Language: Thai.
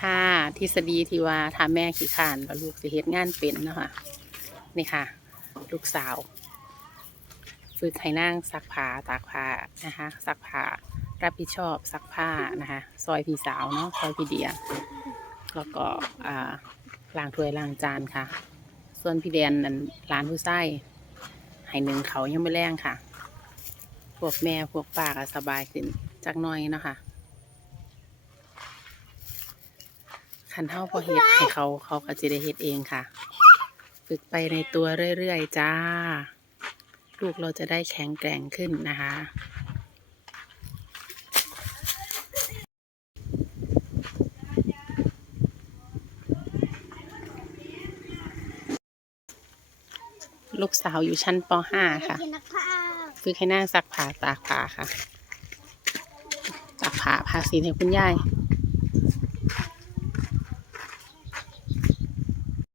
ค่ะทฤษฎีที่ว่าถ้าแม่ขี้ขานแล้วลูกสิเฮ็ดงานเป็นนะคะนี่ค่ะ ลูกสาว ฝึกให้นั่งซักผ้าตากผ้านะคะซักผ้ารับผิดชอบซักผ้านะคะซอยพี่สาวเนาะซอยพี่เดียแล้วก็อ่าล้างถ้วยล้างจานค่ะ ส่วนพี่แดนนั่นร้านผู้ไส้ให้หนึ่งเขายังไม่แรงค่ะ พวกแม่พวกป้าก็สบายขึ้นจักน้อยเนาะคะ ขันเท่าพอเฮ็ดให้เขาเขาก็จะได้เฮ็ดเองค่ะ ฝึกไปในตัวเรื่อยๆจ้า ลูกเราจะได้แข็งแกร่งขึ้นนะคะลูกสาวอยู่ชั้นป .5 ค่ะกินนักผ้าฝึกให้นั่งซักผ้าตากผ้าค่ะตากผ้าผ้าสีให้คุณยาย